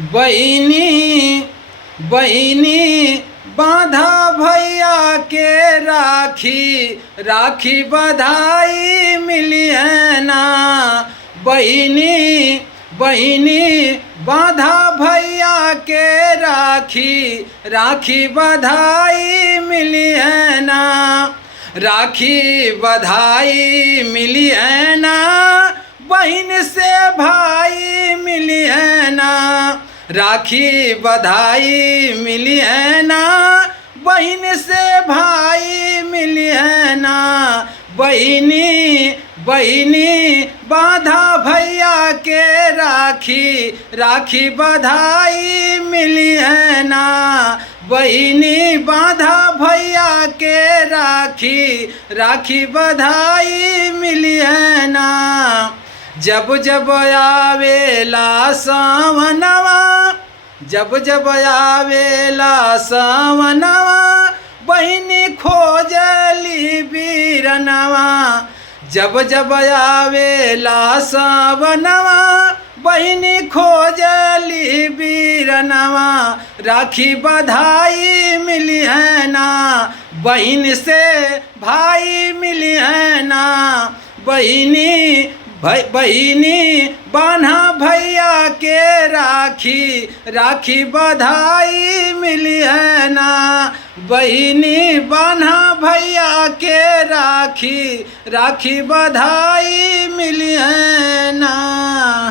बहिनी बहिनी बांधा भैया के राखी, राखी बधाई मिली है ना। बहिनी बहिनी बांधा भैया के राखी, राखी बधाई मिली है ना। राखी बधाई मिली है ना, बहन से भाई मिली है ना। राखी बधाई मिली है ना, बहन से भाई मिली है ना। बहिनी बहिनी बांधा भैया के राखी, राखी बधाई मिली है ना। बहिनी बांधा भैया के राखी, राखी बधाई मिली है ना। जब जब आवेला सावनवा, जब जब आवेला सावनवा, बहिनी खोजली बीरनवा। जब जब आवेला सावनवा, बहिनी खोजली बीरनवा। राखी बधाई मिली है ना, बहन से भाई मिली है ना। बहिनी बहिनी बांधा भैया के राखी, राखी बधाई मिली है ना। बहिनी बांधा भैया के राखी, राखी बधाई मिली है ना।